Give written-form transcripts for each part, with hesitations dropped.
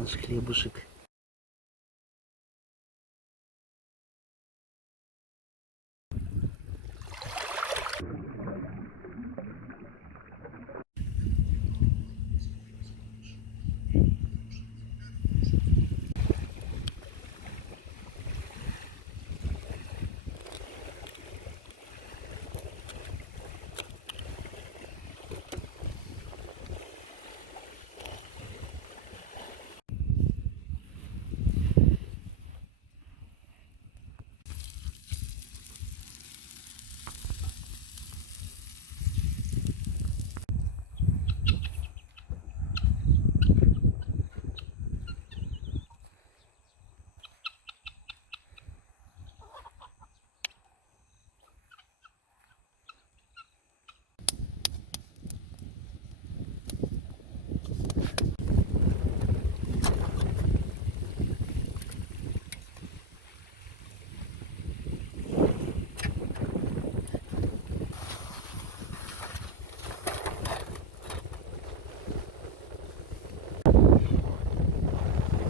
наш хлебушек.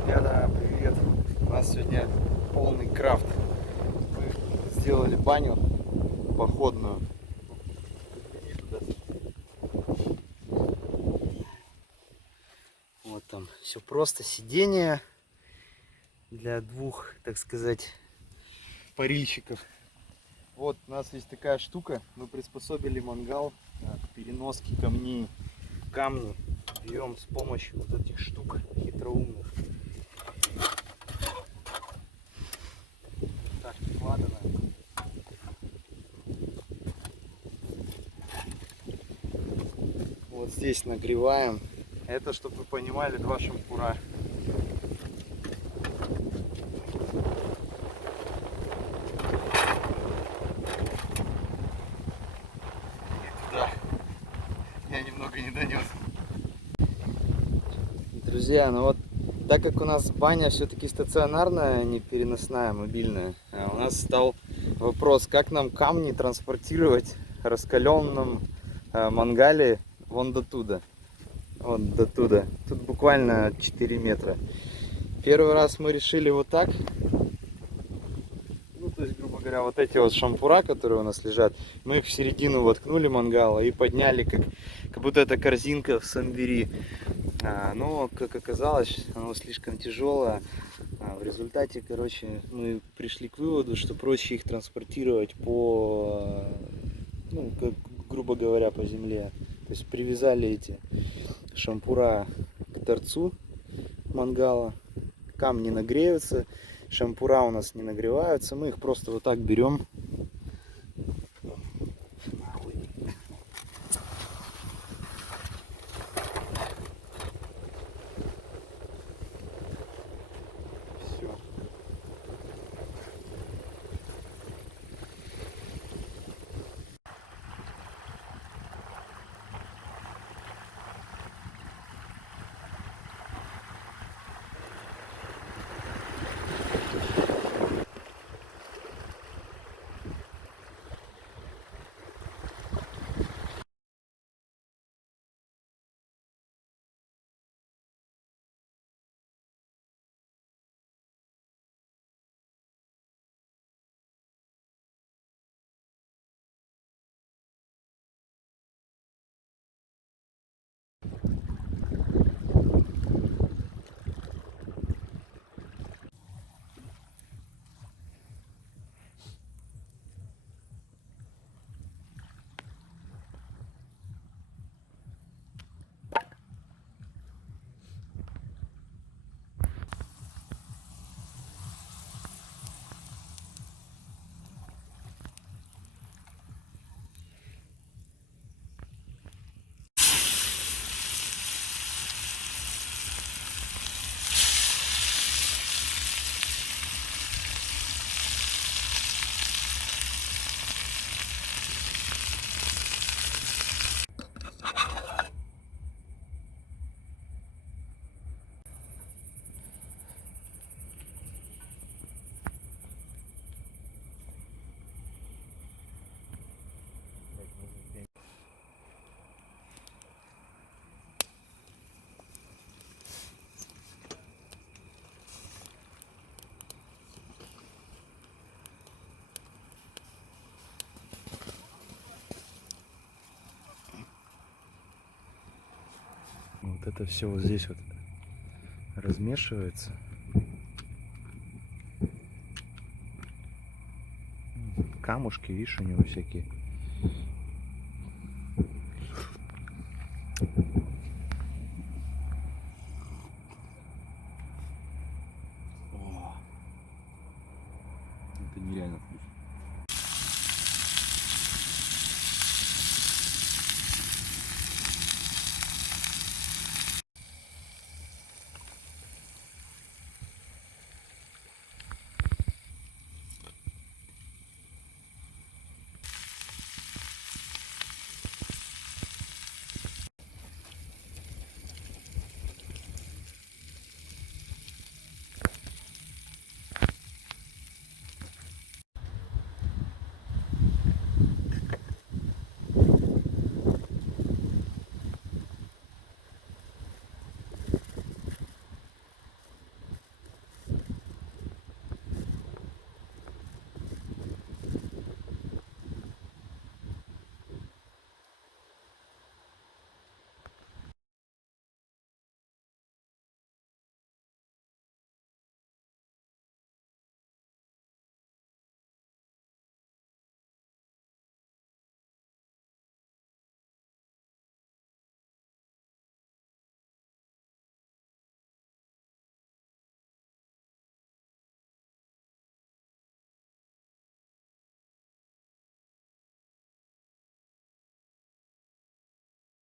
Ребята, привет! У нас сегодня полный крафт. Мы сделали баню походную. Вот там все просто. Сиденье для двух, так сказать, парильщиков. Вот у нас есть такая штука. Мы приспособили мангал к переноске камней. Камни берем с помощью вот этих штук хитроумных. Так, прикладываем. Вот здесь нагреваем. Это, чтобы вы понимали, 2 шампура. Да, я немного не донес. Друзья, ну вот так как у нас баня все-таки стационарная, а не переносная, мобильная, у нас стал вопрос, как нам камни транспортировать в раскаленном мангале вон до туда. Вот до туда. Тут буквально 4 метра. Первый раз мы решили вот так. Ну, то есть, грубо говоря, вот эти вот шампура, которые у нас лежат, мы их в середину воткнули мангала и подняли, как будто это корзинка в самбери. Но, как оказалось, оно слишком тяжелое. В результате, короче, мы пришли к выводу, что проще их транспортировать по, ну, грубо говоря, по земле. То есть привязали эти шампура к торцу мангала. Камни нагреются, шампура у нас не нагреваются. Мы их просто вот так берем. Все. Вот это все вот здесь вот размешивается. Камушки, видишь, у него всякие. О, это нереально